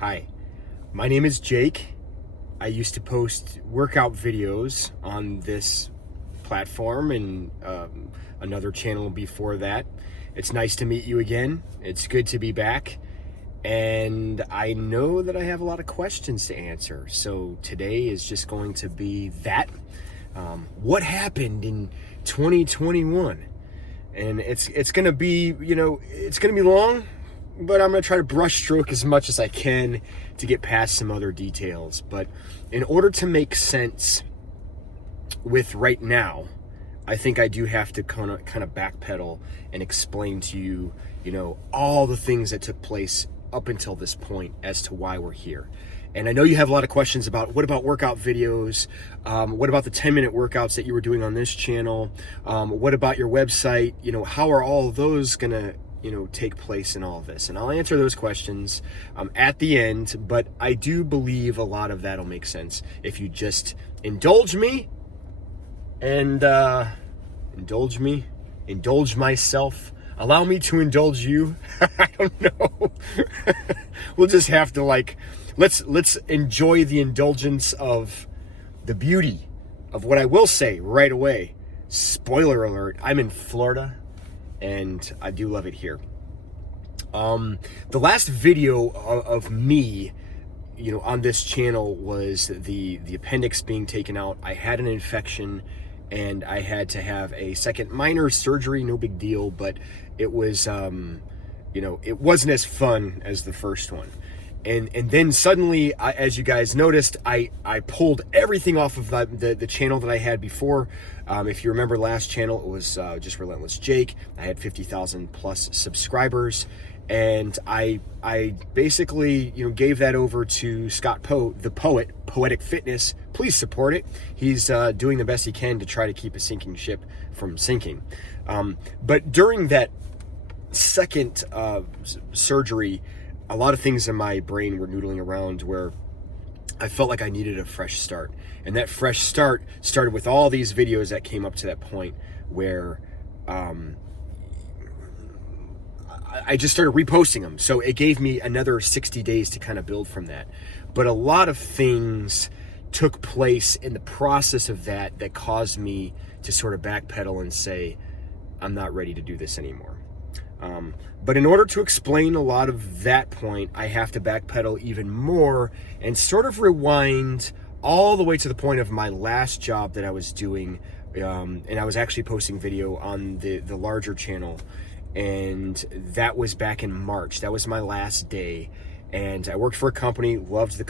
Hi, my name is Jake. I used to post workout videos on this platform and another channel before that. It's nice to meet you again. It's good to be back. And I know that I have a lot of questions to answer. So today is just going to be that. What happened in 2021? And it's going to be, it's going to be long, but I'm going to try to brush stroke as much as I can to get past some other details. But in order to make sense with right now, I think I do have to kind of backpedal and explain to you, all the things that took place up until this point as to why we're here. And I know you have a lot of questions about what about workout videos? What about the 10-minute workouts that you were doing on this channel? What about your website? How are all of those going to take place in all of this? And I'll answer those questions at the end, but I do believe a lot of that'll make sense if you just indulge me and indulge myself, allow me to indulge you. I don't know. We'll just have to let's enjoy the indulgence of the beauty of what I will say right away. Spoiler alert, I'm in Florida and I do love it here. The last video of me, on this channel was the appendix being taken out. I had an infection and I had to have a second minor surgery, no big deal, but it was, it wasn't as fun as the first one. And then suddenly, as you guys noticed, I pulled everything off of the channel that I had before. If you remember last channel, it was just Relentless Jake. I had 50,000 plus subscribers. And I basically, gave that over to Scott Poe, the poet, Poetic Fitness. Please support it. He's doing the best he can to try to keep a sinking ship from sinking. But during that second surgery, a lot of things in my brain were noodling around where I felt like I needed a fresh start. And that fresh start started with all these videos that came up to that point where I just started reposting them. So it gave me another 60 days to kind of build from that. But a lot of things took place in the process of that caused me to sort of backpedal and say, I'm not ready to do this anymore. But in order to explain a lot of that point, I have to backpedal even more and sort of rewind all the way to the point of my last job that I was doing. And I was actually posting video on the larger channel. And that was back in March. That was my last day. And I worked for a company, loved the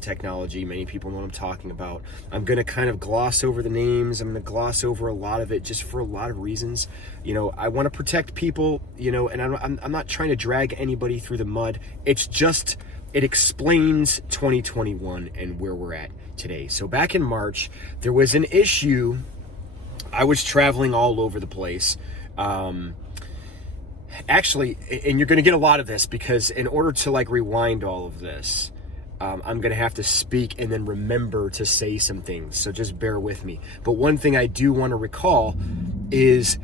technology. Many people know what I'm talking about. I'm going to kind of gloss over the names. I'm going to gloss over a lot of it just for a lot of reasons. I want to protect people, and I'm not trying to drag anybody through the mud. It's just, it explains 2021 and where we're at today. So back in March, there was an issue. I was traveling all over the place. Actually, and you're going to get a lot of this because in order to rewind all of this, I'm going to have to speak and then remember to say some things. So just bear with me. But one thing I do want to recall is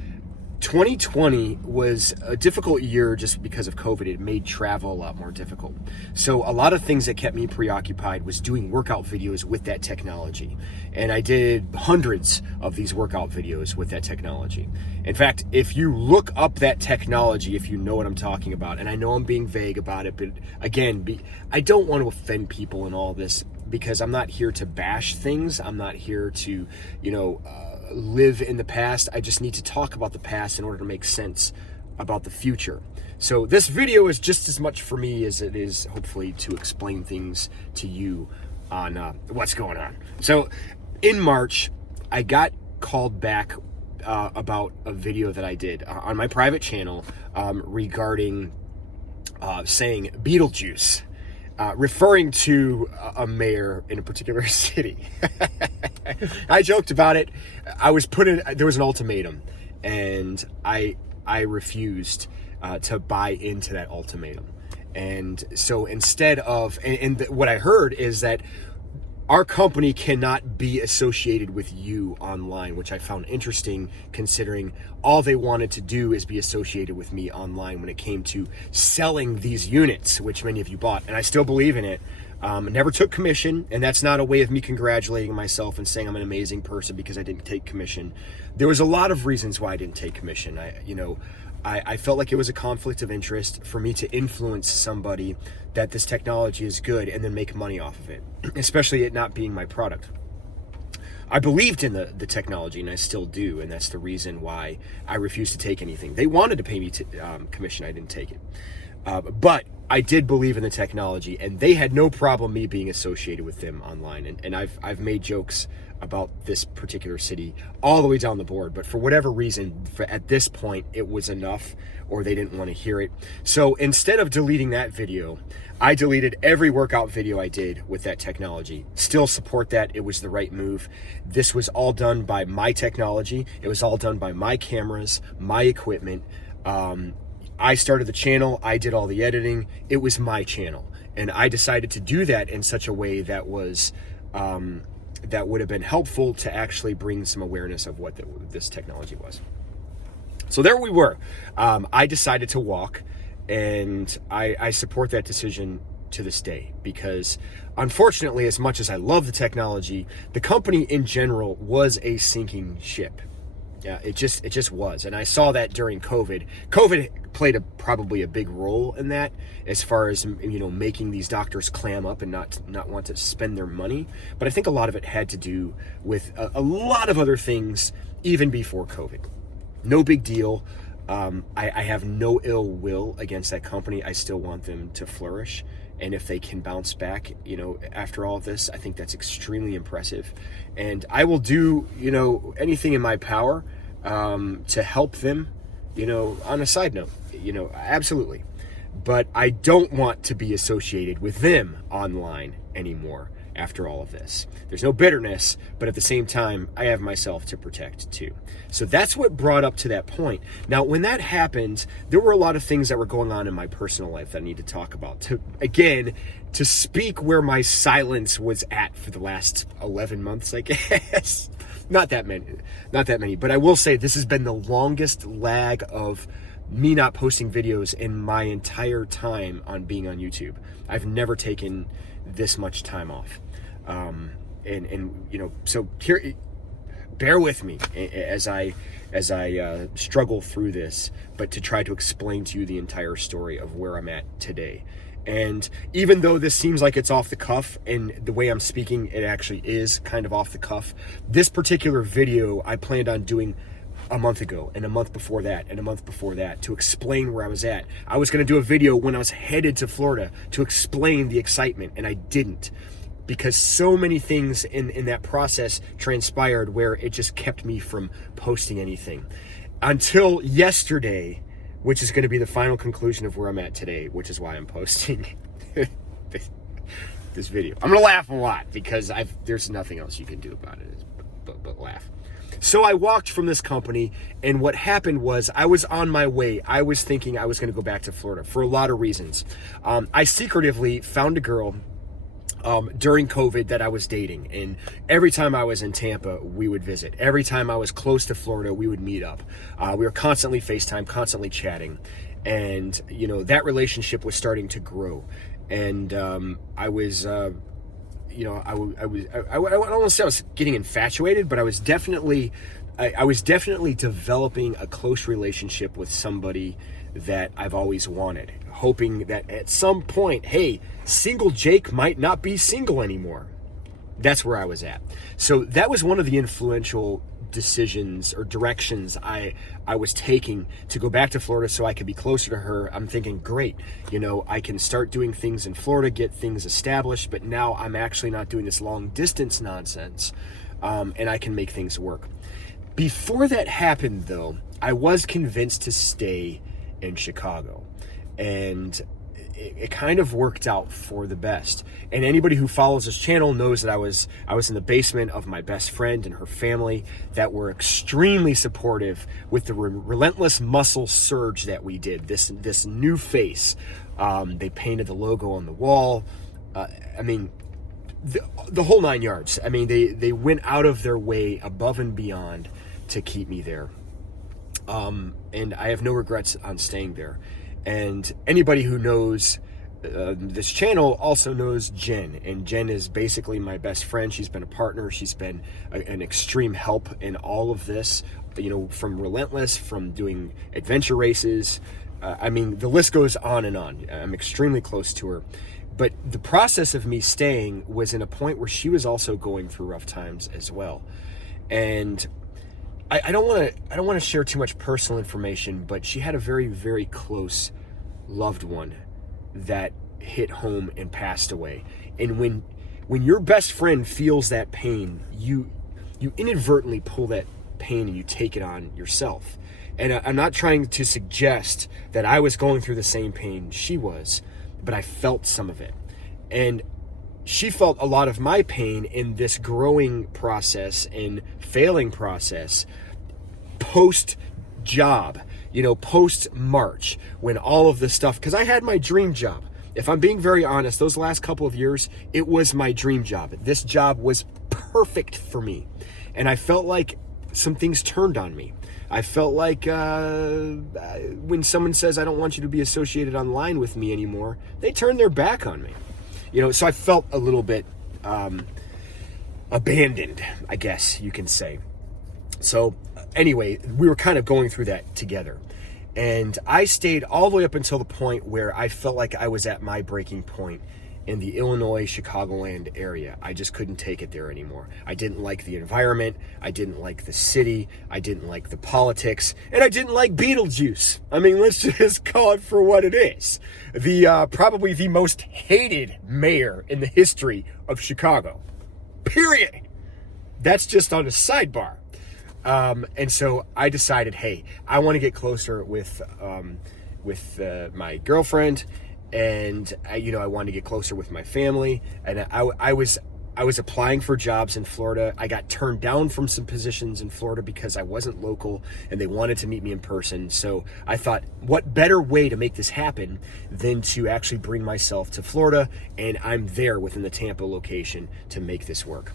2020 was a difficult year just because of COVID. It made travel a lot more difficult. So a lot of things that kept me preoccupied was doing workout videos with that technology. And I did hundreds of these workout videos with that technology. In fact, if you look up that technology, if you know what I'm talking about, and I know I'm being vague about it, but again, I don't want to offend people in all this because I'm not here to bash things. I'm not here to, live in the past. I just need to talk about the past in order to make sense about the future. So this video is just as much for me as it is hopefully to explain things to you on what's going on. So in March, I got called back about a video that I did on my private channel regarding saying Beetlejuice. Referring to a mayor in a particular city. I joked about it. There was an ultimatum, and I refused to buy into that ultimatum. And so instead of, what I heard is that our company cannot be associated with you online, which I found interesting considering all they wanted to do is be associated with me online when it came to selling these units, which many of you bought. And I still believe in it. Never took commission, and that's not a way of me congratulating myself and saying I'm an amazing person because I didn't take commission. There was a lot of reasons why I didn't take commission. I felt like it was a conflict of interest for me to influence somebody that this technology is good and then make money off of it, especially it not being my product. I believed in the technology, and I still do, and that's the reason why I refused to take anything. They wanted to pay me commission. I didn't take it. But I did believe in the technology, and they had no problem me being associated with them online. And I've made jokes about this particular city all the way down the board, but for whatever reason, at this point, it was enough, or they didn't want to hear it. So instead of deleting that video, I deleted every workout video I did with that technology. Still support that. It was the right move. This was all done by my technology. It was all done by my cameras, my equipment. I started the channel. I did all the editing. It was my channel. And I decided to do that in such a way that was, that would have been helpful to actually bring some awareness of what this technology was. So there we were. I decided to walk, and I support that decision to this day because, unfortunately, as much as I love the technology, the company in general was a sinking ship. Yeah, it just was. And I saw that during COVID. COVID played probably a big role in that, as far as, making these doctors clam up and not want to spend their money. But I think a lot of it had to do with a lot of other things even before COVID. No big deal. I have no ill will against that company. I still want them to flourish. And if they can bounce back, after all of this, I think that's extremely impressive. And I will do, anything in my power to help them, on a side note, absolutely. But I don't want to be associated with them online anymore after all of this. There's no bitterness, but at the same time, I have myself to protect too. So that's what brought up to that point. Now, when that happened, there were a lot of things that were going on in my personal life that I need to talk about. To speak where my silence was at for the last 11 months, I guess. Not that many, but I will say this has been the longest lag of me not posting videos in my entire time on being on YouTube. I've never taken this much time off. So here, bear with me as I struggle through this, but to try to explain to you the entire story of where I'm at today. And even though this seems like it's off the cuff, and the way I'm speaking, it actually is kind of off the cuff, this particular video I planned on doing a month ago, and a month before that, and a month before that, to explain where I was at. I was going to do a video when I was headed to Florida to explain the excitement, and I didn't, because so many things in that process transpired where it just kept me from posting anything. Until yesterday, which is going to be the final conclusion of where I'm at today, which is why I'm posting this video. I'm going to laugh a lot because there's nothing else you can do about it but laugh. So I walked from this company, and what happened was I was on my way. I was thinking I was going to go back to Florida for a lot of reasons. I secretively found a girl during COVID that I was dating, and every time I was in Tampa, we would visit. Every time I was close to Florida, we would meet up. We were constantly FaceTime, constantly chatting, and that relationship was starting to grow. And I was, I don't want to say I was getting infatuated, but I was definitely developing a close relationship with somebody that I've always wanted, hoping that at some point, hey, single Jake might not be single anymore. That's where I was at. So that was one of the influential decisions or directions I was taking to go back to Florida so I could be closer to her. I'm thinking, great, I can start doing things in Florida, get things established, but now I'm actually not doing this long distance nonsense, and I can make things work. Before that happened, though, I was convinced to stay in Chicago, and it kind of worked out for the best. And anybody who follows this channel knows that I was in the basement of my best friend and her family that were extremely supportive with the relentless muscle surge that we did. This new face. They painted the logo on the wall. the whole 9 yards. I mean, they went out of their way, above and beyond, to keep me there. And I have no regrets on staying there. And anybody who knows this channel also knows Jen, and Jen is basically my best friend. She's been a partner. She's been an extreme help in all of this, from Relentless, from doing adventure races. I mean, the list goes on and on. I'm extremely close to her. But the process of me staying was in a point where she was also going through rough times as well. And I don't want to share too much personal information, but she had a very, very close loved one that hit home and passed away. And when your best friend feels that pain, you inadvertently pull that pain and you take it on yourself. And I'm not trying to suggest that I was going through the same pain she was, but I felt some of it. And she felt a lot of my pain in this growing process and failing process post job, post March, when all of this stuff, because I had my dream job. If I'm being very honest, those last couple of years, it was my dream job. This job was perfect for me. And I felt like some things turned on me. I felt like when someone says, I don't want you to be associated online with me anymore, they turn their back on me. So I felt a little bit abandoned, I guess you can say. So anyway, we were kind of going through that together. And I stayed all the way up until the point where I felt like I was at my breaking point in the Illinois, Chicagoland area. I just couldn't take it there anymore. I didn't like the environment. I didn't like the city. I didn't like the politics. And I didn't like Beetlejuice. I mean, let's just call it for what it is. Probably the most hated mayor in the history of Chicago. Period. That's just on a sidebar. And so I decided, hey, I want to get closer with my girlfriend, and I wanted to get closer with my family. And I was applying for jobs in Florida. I got turned down from some positions in Florida because I wasn't local and they wanted to meet me in person. So I thought, what better way to make this happen than to actually bring myself to Florida, and I'm there within the Tampa location to make this work.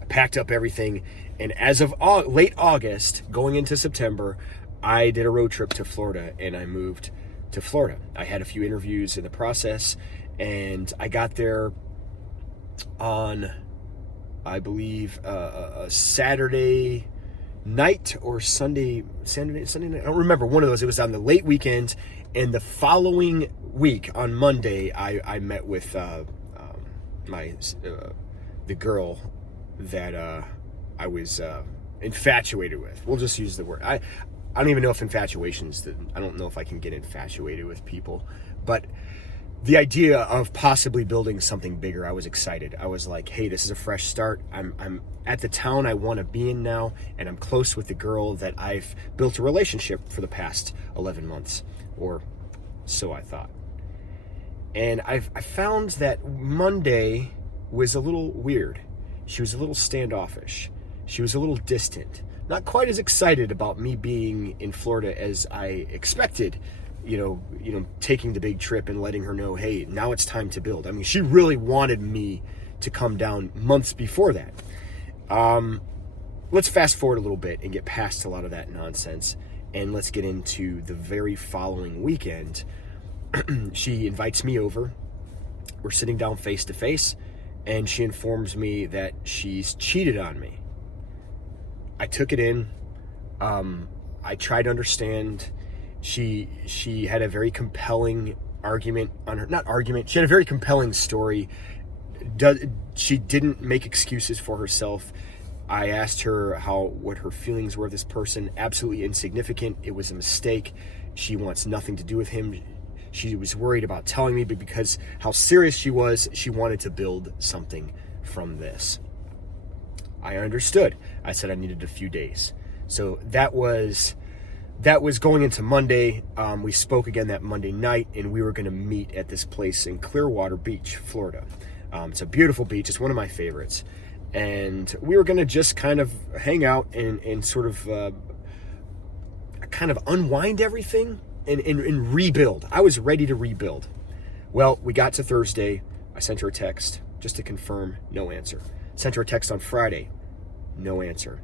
I packed up everything. And as of late August, going into September, I did a road trip to Florida, and I moved to Florida. I had a few interviews in the process, and I got there on, I believe, a Saturday night or Sunday night. I don't remember, one of those. It was on the late weekend, and the following week, on Monday, I met with the girl that I was infatuated with. We'll just use the word. I don't even know if infatuation's I don't know if I can get infatuated with people, but the idea of possibly building something bigger, I was excited. I was like, hey, this is a fresh start. I'm at the town I want to be in now, and I'm close with the girl that I've built a relationship for the past 11 months, or so I thought. And I found that Monday was a little weird. She was a little standoffish. She was a little distant, not quite as excited about me being in Florida as I expected, taking the big trip and letting her know, hey, now it's time to build. I mean, she really wanted me to come down months before that. Let's fast forward a little bit and get past a lot of that nonsense, and let's get into the very following weekend. She invites me over. We're sitting down face to face, and she informs me that she's cheated on me. I took it in. I tried to understand. She had a very compelling argument on her, not argument, she had a very compelling story. She didn't make excuses for herself. I asked her what her feelings were of this person. Absolutely insignificant. It was a mistake. She wants nothing to do with him. She was worried about telling me, but because how serious she was, she wanted to build something from this. I understood. I said I needed a few days. So that was going into Monday. We spoke again that Monday night, and we were going to meet at this place in Clearwater Beach, Florida. It's a beautiful beach. It's one of my favorites. And we were going to just kind of hang out and sort of kind of unwind everything and rebuild. I was ready to rebuild. Well, we got to Thursday. I sent her a text. just to confirm, no answer. Sent her a text on Friday, no answer.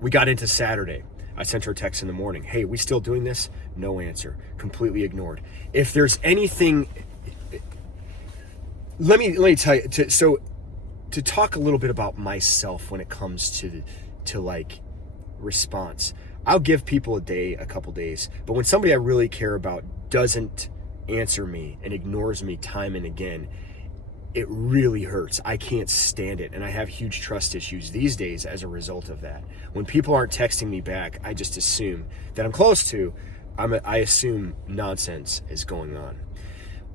We got into Saturday. I sent her a text in the morning. Hey, we still doing this? No answer. Completely ignored. If there's anything, let me tell you. To talk a little bit about myself when it comes to like response. I'll give people a couple days, but when somebody I really care about doesn't answer me and ignores me time and again, it really hurts. I can't stand it, and I have huge trust issues these days as a result of that. When people aren't texting me back, I just assume that I'm close to. I assume nonsense is going on.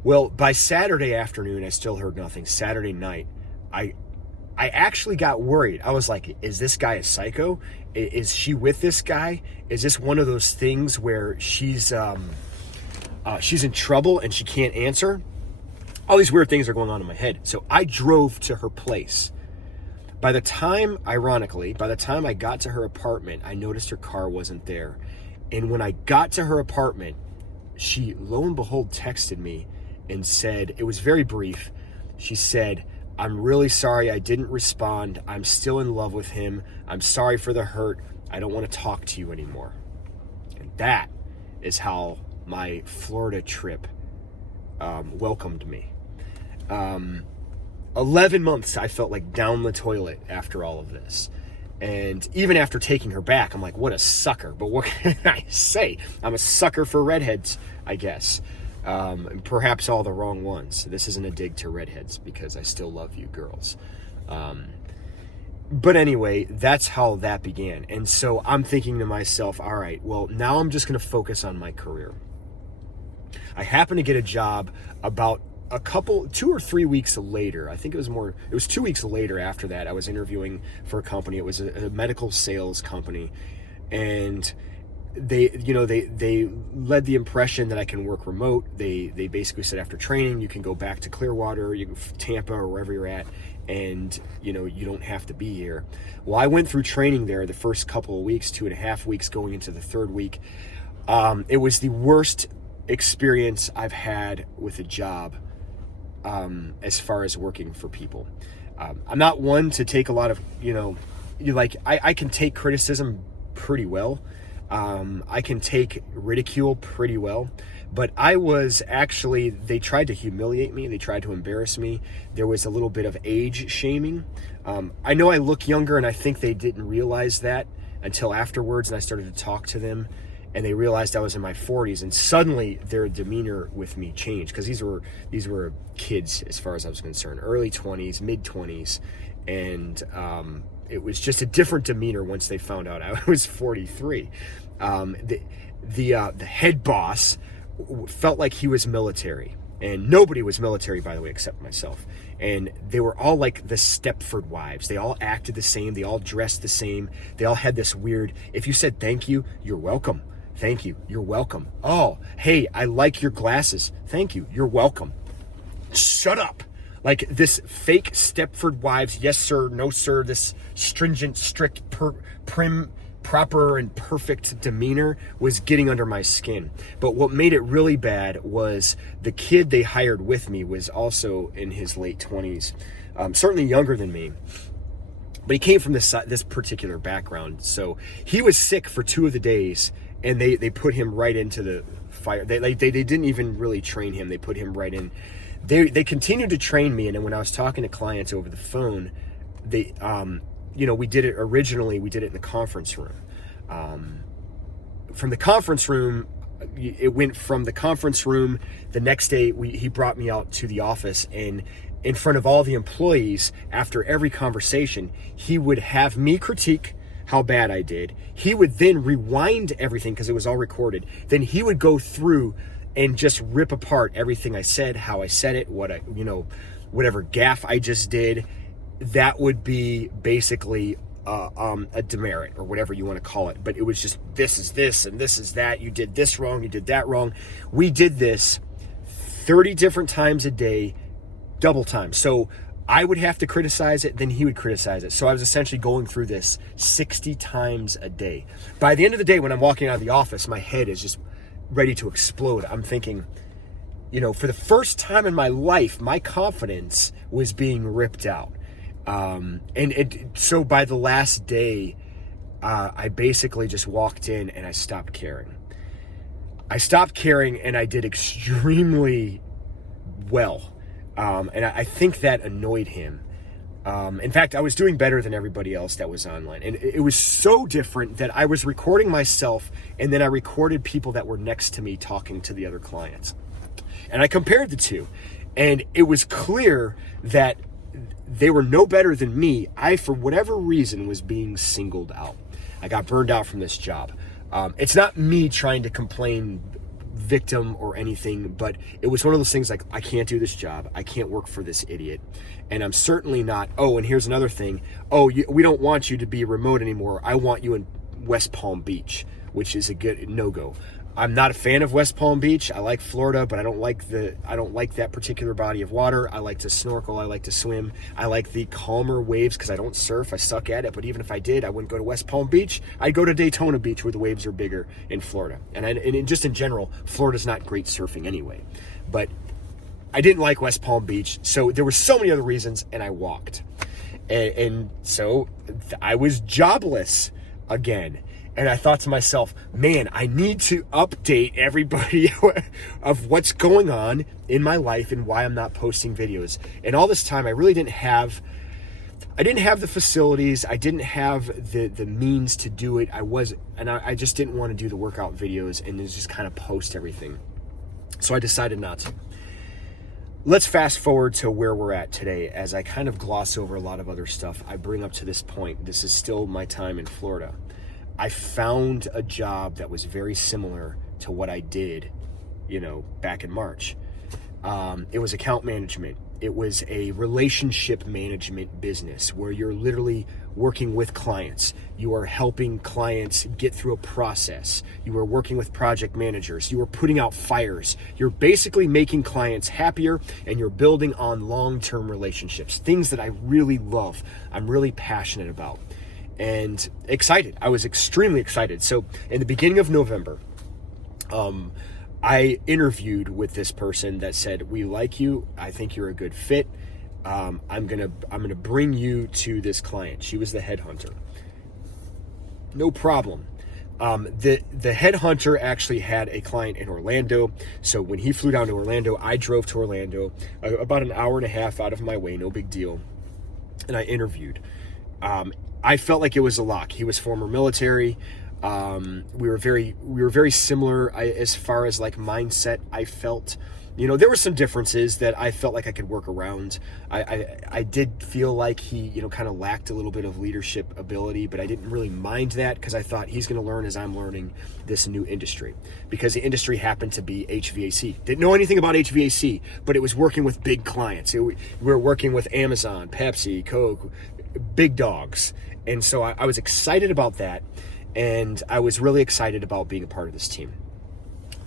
Well, by Saturday afternoon, I still heard nothing. Saturday night, I actually got worried. I was like, is this guy a psycho? Is she with this guy? Is this one of those things where she's in trouble and she can't answer? All these weird things are going on in my head. So I drove to her place. Ironically, by the time I got to her apartment, I noticed her car wasn't there. And when I got to her apartment, she, lo and behold, texted me and said, it was very brief. She said, I'm really sorry I didn't respond. I'm still in love with him. I'm sorry for the hurt. I don't want to talk to you anymore. And that is how my Florida trip welcomed me. 11 months I felt like down the toilet after all of this. And even after taking her back, I'm like, what a sucker. But what can I say? I'm a sucker for redheads, I guess. And perhaps all the wrong ones. This isn't a dig to redheads because I still love you girls. But anyway, that's how that began. And so I'm thinking to myself, all right, well, now I'm just going to focus on my career. I happened to get a job about 2 or 3 weeks later. I think it was 2 weeks later after that. I was interviewing for a company. It was a medical sales company. And they led the impression that I can work remote. They basically said after training, you can go back to Clearwater, Tampa, or wherever you're at, and you don't have to be here. Well, I went through training there the first couple of weeks, 2.5 weeks going into the third week. It was the worst experience I've had with a job as far as working for people. I'm not one to take a lot of, I can take criticism pretty well. I can take ridicule pretty well, but they tried to humiliate me. They tried to embarrass me. There was a little bit of age shaming. I know I look younger, and I think they didn't realize that until afterwards, and I started to talk to them, and they realized I was in my 40s, and suddenly their demeanor with me changed, because these were kids as far as I was concerned, early 20s, mid 20s, and it was just a different demeanor once they found out I was 43. The head boss felt like he was military, and nobody was military, by the way, except myself. And they were all like the Stepford Wives. They all acted the same. They all dressed the same. They all had this weird, if you said thank you, you're welcome. Thank you, you're welcome. Oh, hey, I like your glasses. Thank you, you're welcome. Shut up. Like this fake Stepford Wives, yes sir, no sir, this stringent, strict, prim, proper, and perfect demeanor was getting under my skin. But what made it really bad was the kid they hired with me was also in his late 20s, certainly younger than me. But he came from this particular background. So he was sick for 2 of the days, and they put him right into the fire. They didn't even really train him. They put him right in. They continued to train me, and then when I was talking to clients over the phone, we did it in the conference room. From the conference room, it went from the conference room. The next day, he brought me out to the office, and in front of all the employees, after every conversation, he would have me critique how bad I did. He would then rewind everything because it was all recorded. Then he would go through and just rip apart everything I said, how I said it, whatever gaffe I just did. That would be basically a demerit or whatever you want to call it. But it was just, this is this and this is that. You did this wrong. You did that wrong. We did this 30 different times a day, double time. So I would have to criticize it, then he would criticize it. So I was essentially going through this 60 times a day. By the end of the day, when I'm walking out of the office, my head is just ready to explode. I'm thinking, for the first time in my life, my confidence was being ripped out. So by the last day, I basically just walked in and I stopped caring. And I did extremely well. And I think that annoyed him. In fact, I was doing better than everybody else that was online. And it was so different that I was recording myself, and then I recorded people that were next to me talking to the other clients. And I compared the two, and it was clear that they were no better than me. I, for whatever reason, was being singled out. I got burned out from this job. It's not me trying to complain victim or anything, but it was one of those things like, I can't do this job. I can't work for this idiot. And I'm certainly not, and here's another thing. We don't want you to be remote anymore. I want you in West Palm Beach, which is a good no-go. I'm not a fan of West Palm Beach. I like Florida, but I don't like that particular body of water. I like to snorkel. I like to swim. I like the calmer waves because I don't surf. I suck at it. But even if I did, I wouldn't go to West Palm Beach. I'd go to Daytona Beach where the waves are bigger in Florida. And just in general, Florida's not great surfing anyway. But I didn't like West Palm Beach. So there were so many other reasons, and I walked. And so I was jobless again. And I thought to myself, man, I need to update everybody of what's going on in my life and why I'm not posting videos. And all this time, I really didn't have the facilities. I didn't have the means to do it. I just didn't want to do the workout videos and just kind of post everything. So I decided not to. Let's fast forward to where we're at today. As I kind of gloss over a lot of other stuff, I bring up to this point, this is still my time in Florida. I found a job that was very similar to what I did, back in March. It was account management. It was a relationship management business where you're literally working with clients. You are helping clients get through a process. You are working with project managers. You are putting out fires. You're basically making clients happier, and you're building on long-term relationships, things that I really love. I'm really passionate about. And excited. I was extremely excited. So in the beginning of November, I interviewed with this person that said, we like you. I think you're a good fit. I'm gonna bring you to this client. She was the headhunter. No problem. The headhunter actually had a client in Orlando. So when he flew down to Orlando, I drove to Orlando, about an hour and a half out of my way. No big deal. And I interviewed. I felt like it was a lock. He was former military. We were very similar as far as like mindset. I felt, there were some differences that I felt like I could work around. I did feel like he, kind of lacked a little bit of leadership ability, but I didn't really mind that because I thought he's going to learn as I'm learning this new industry, because the industry happened to be HVAC. Didn't know anything about HVAC, but it was working with big clients. We were working with Amazon, Pepsi, Coke, big dogs. And so I was excited about that. And I was really excited about being a part of this team.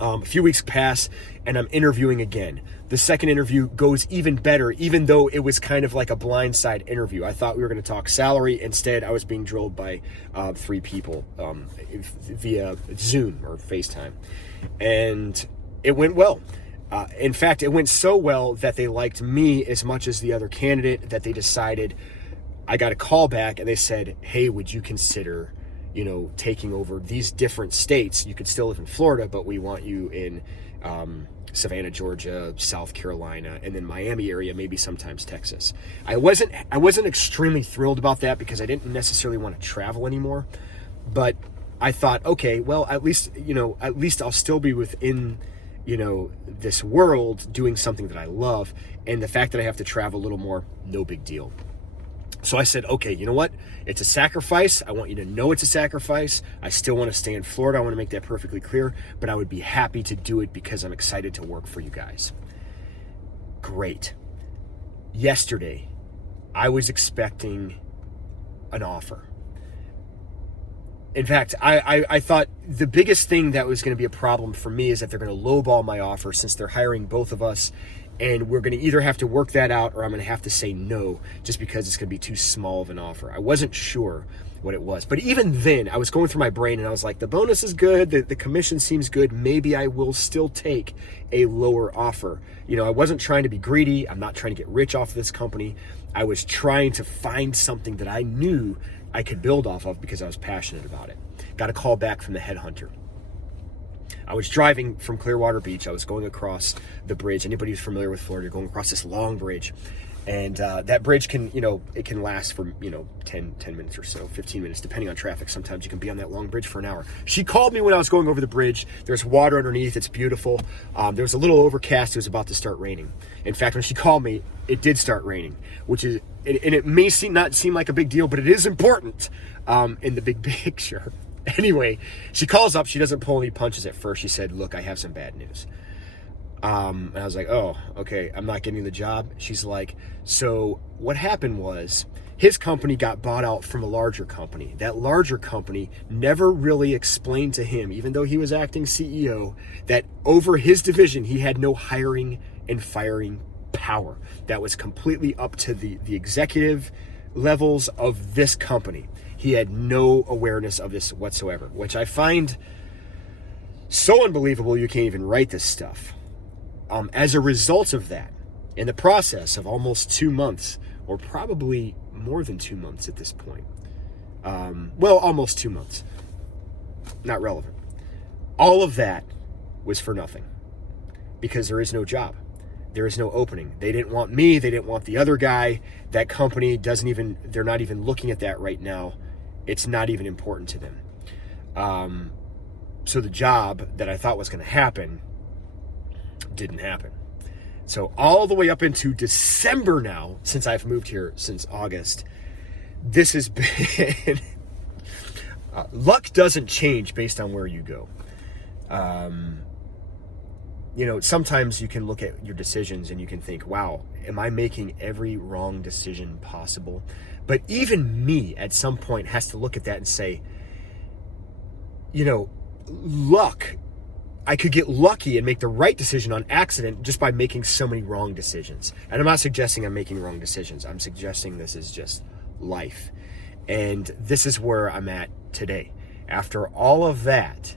A few weeks pass and I'm interviewing again. The second interview goes even better, even though it was kind of like a blindside interview. I thought we were going to talk salary. Instead, I was being drilled by 3 people via Zoom or FaceTime. And it went well. In fact, it went so well that they liked me as much as the other candidate that they decided, I got a call back and they said, hey, would you consider taking over these different states? You could still live in Florida, but we want you in Savannah, Georgia, South Carolina, and then Miami area, maybe sometimes Texas. I wasn't extremely thrilled about that because I didn't necessarily want to travel anymore, but I thought, okay, well, at least I'll still be within this world doing something that I love, and the fact that I have to travel a little more, no big deal. So I said, okay, you know what? It's a sacrifice. I want you to know it's a sacrifice. I still want to stay in Florida. I want to make that perfectly clear, but I would be happy to do it because I'm excited to work for you guys. Great. Yesterday, I was expecting an offer. In fact, I thought the biggest thing that was going to be a problem for me is that they're going to lowball my offer since they're hiring both of us. And we're going to either have to work that out or I'm going to have to say no just because it's going to be too small of an offer. I wasn't sure what it was. But even then, I was going through my brain and I was like, the bonus is good. The commission seems good. Maybe I will still take a lower offer. You know, I wasn't trying to be greedy. I'm not trying to get rich off this company. I was trying to find something that I knew I could build off of because I was passionate about it. Got a call back from the headhunter. I was driving from Clearwater Beach. I was going across the bridge. Anybody who's familiar with Florida, you're going across this long bridge. And that bridge can, it can last for, 10 minutes or so, 15 minutes, depending on traffic. Sometimes you can be on that long bridge for an hour. She called me when I was going over the bridge. There's water underneath. It's beautiful. There was a little overcast. It was about to start raining. In fact, when she called me, it did start raining, and it may not seem like a big deal, but it is important in the big picture. Anyway, she calls up. She doesn't pull any punches at first. She said, look, I have some bad news. And I was like, oh, okay, I'm not getting the job. She's like, so what happened was his company got bought out from a larger company. That larger company never really explained to him, even though he was acting CEO, that over his division, he had no hiring and firing power. That was completely up to the executive levels of this company. He had no awareness of this whatsoever, which I find so unbelievable you can't even write this stuff. As a result of that, in the process of almost 2 months, or probably more than 2 months at this point, almost 2 months, not relevant. All of that was for nothing because there is no job. There is no opening. They didn't want me. They didn't want the other guy. That company they're not even looking at that right now. It's not even important to them. So the job that I thought was going to happen didn't happen. So all the way up into December now, since I've moved here since August, this has been luck doesn't change based on where you go. Sometimes you can look at your decisions and you can think, wow, am I making every wrong decision possible? But even me at some point has to look at that and say, luck, I could get lucky and make the right decision on accident just by making so many wrong decisions. And I'm not suggesting I'm making wrong decisions. I'm suggesting this is just life. And this is where I'm at today. After all of that,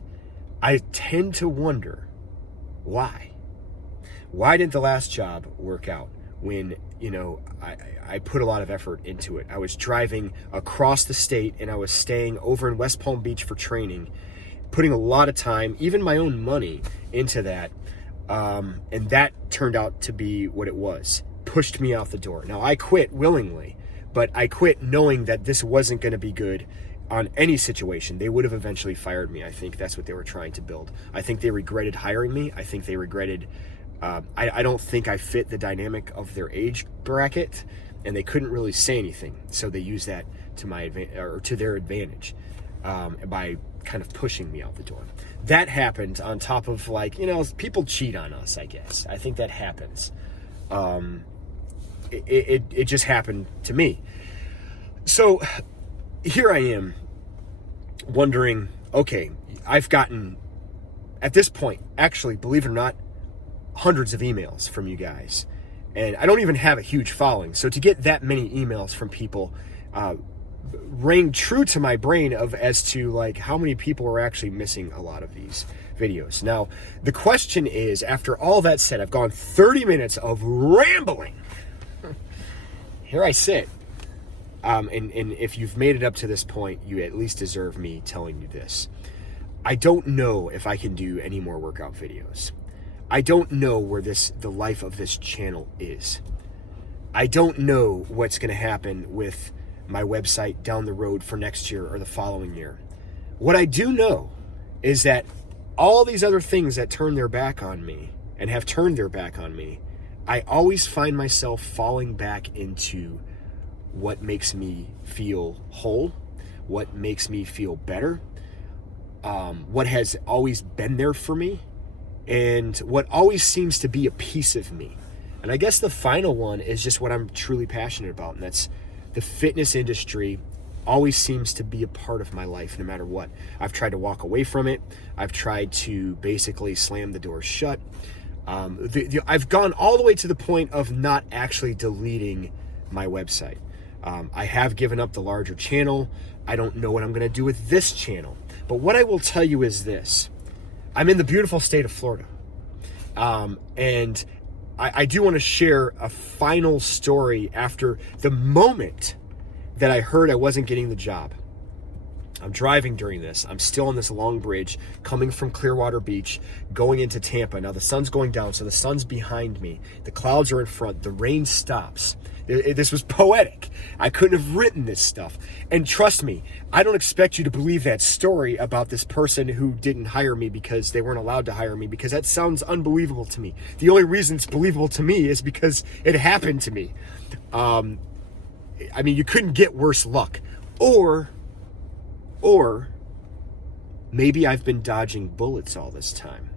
I tend to wonder, why? Why didn't the last job work out when, I put a lot of effort into it? I was driving across the state and I was staying over in West Palm Beach for training, putting a lot of time, even my own money, into that. And that turned out to be what it was. Pushed me out the door. Now, I quit willingly, but I quit knowing that this wasn't going to be good on any situation. They would have eventually fired me. I think that's what they were trying to build. I think they regretted hiring me. I think they regretted, I don't think I fit the dynamic of their age bracket, and they couldn't really say anything. So they used that to their advantage by kind of pushing me out the door. That happened on top of people cheat on us, I guess. I think that happens. It just happened to me. So here I am wondering, okay, I've gotten, at this point, actually, believe it or not, hundreds of emails from you guys. And I don't even have a huge following. So to get that many emails from people rang true to my brain as to how many people are actually missing a lot of these videos. Now, the question is, after all that said, I've gone 30 minutes of rambling. Here I sit. And if you've made it up to this point, you at least deserve me telling you this. I don't know if I can do any more workout videos. I don't know where the life of this channel is. I don't know what's going to happen with my website down the road for next year or the following year. What I do know is that all these other things that turn their back on me and have turned their back on me, I always find myself falling back into what makes me feel whole, what makes me feel better, what has always been there for me, and what always seems to be a piece of me. And I guess the final one is just what I'm truly passionate about, and that's the fitness industry always seems to be a part of my life no matter what. I've tried to walk away from it. I've tried to basically slam the door shut. I've gone all the way to the point of not actually deleting my website. I have given up the larger channel. I don't know what I'm going to do with this channel. But what I will tell you is this. I'm in the beautiful state of Florida. And I do want to share a final story after the moment that I heard I wasn't getting the job. I'm driving during this. I'm still on this long bridge coming from Clearwater Beach, going into Tampa. Now the sun's going down, so the sun's behind me. The clouds are in front. The rain stops. This was poetic. I couldn't have written this stuff. And trust me, I don't expect you to believe that story about this person who didn't hire me because they weren't allowed to hire me, because that sounds unbelievable to me. The only reason it's believable to me is because it happened to me. I mean, you couldn't get worse luck. Or maybe I've been dodging bullets all this time.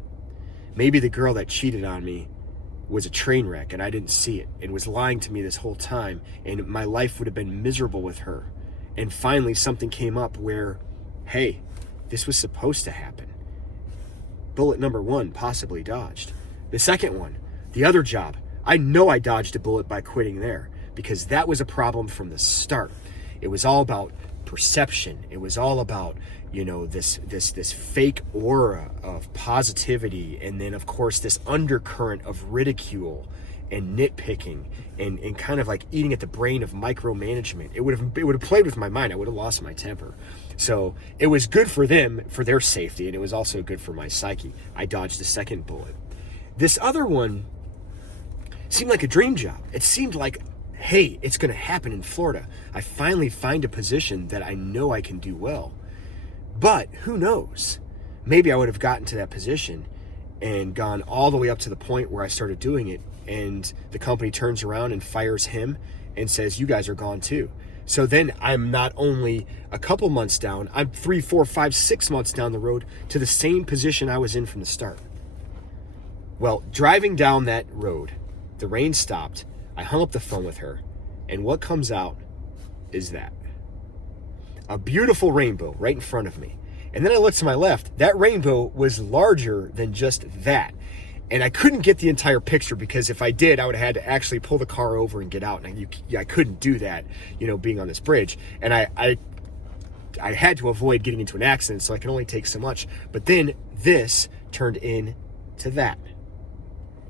Maybe the girl that cheated on me was a train wreck and I didn't see it and was lying to me this whole time, and my life would have been miserable with her. And finally something came up where, hey, this was supposed to happen. Bullet number 1 possibly dodged. The second one, the other job, I know I dodged a bullet by quitting there, because that was a problem from the start. It was all about perception. It was all about, you know, this fake aura of positivity, and then of course this undercurrent of ridicule and nitpicking and kind of like eating at the brain of micromanagement. It would have played with my mind. I would have lost my temper. So it was good for them, for their safety, and it was also good for my psyche. I dodged the second bullet. This other one seemed like a dream job. It seemed like, hey, it's going to happen in Florida. I finally find a position that I know I can do well. But who knows? Maybe I would have gotten to that position and gone all the way up to the point where I started doing it, and the company turns around and fires him and says, you guys are gone too. So then I'm not only a couple months down, I'm 3, 4, 5, 6 months down the road to the same position I was in from the start. Well, driving down that road, the rain stopped. I hung up the phone with her, and what comes out is that. A beautiful rainbow right in front of me. And then I looked to my left. That rainbow was larger than just that. And I couldn't get the entire picture, because if I did, I would have had to actually pull the car over and get out. And I couldn't do that, you know, being on this bridge. And I had to avoid getting into an accident, so I can only take so much. But then this turned into that,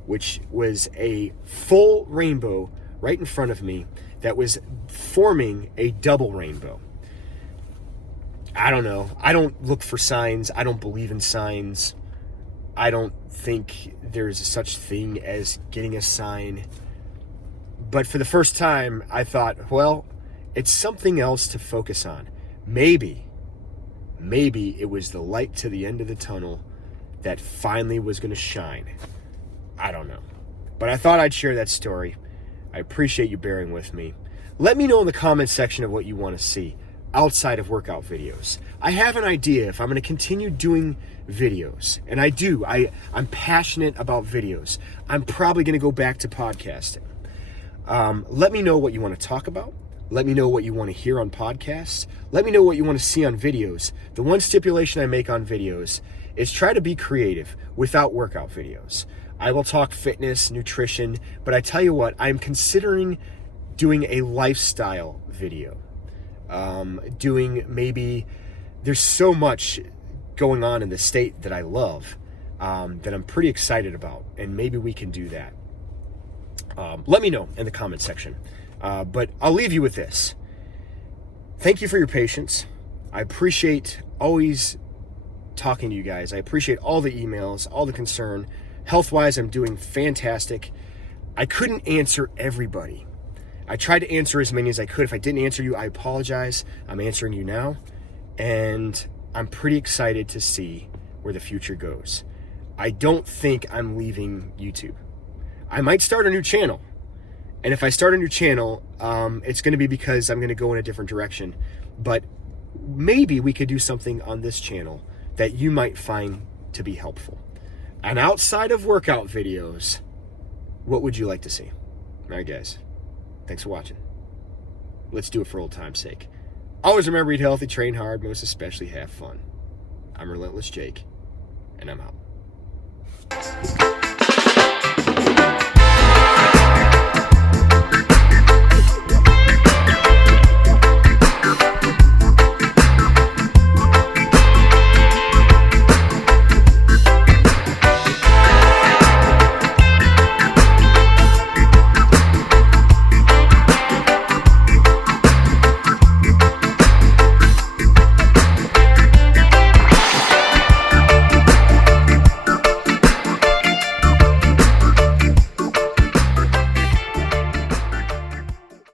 which was a full rainbow right in front of me that was forming a double rainbow. I don't know. I don't look for signs. I don't believe in signs. I don't think there's such thing as getting a sign. But for the first time, I thought, well, it's something else to focus on. Maybe it was the light to the end of the tunnel that finally was going to shine. I don't know. But I thought I'd share that story. I appreciate you bearing with me. Let me know in the comments section of what you want to see outside of workout videos. I have an idea if I'm going to continue doing videos, and I do. I'm passionate about videos. I'm probably going to go back to podcasting. Let me know what you want to talk about. Let me know what you want to hear on podcasts. Let me know what you want to see on videos. The one stipulation I make on videos is try to be creative without workout videos. I will talk fitness, nutrition, but I tell you what, I'm considering doing a lifestyle video. There's so much going on in the state that I love, that I'm pretty excited about, and maybe we can do that. Let me know in the comment section. But I'll leave you with this. Thank you for your patience. I appreciate always talking to you guys. I appreciate all the emails, all the concern. Health-wise, I'm doing fantastic. I couldn't answer everybody. I tried to answer as many as I could. If I didn't answer you, I apologize. I'm answering you now, and I'm pretty excited to see where the future goes. I don't think I'm leaving YouTube. I might start a new channel, and if I start a new channel, it's going to be because I'm going to go in a different direction, but maybe we could do something on this channel that you might find to be helpful. And outside of workout videos, what would you like to see? All right, guys. Thanks for watching. Let's do it for old time's sake. Always remember, eat healthy, train hard, most especially have fun. I'm Relentless Jake, and I'm out.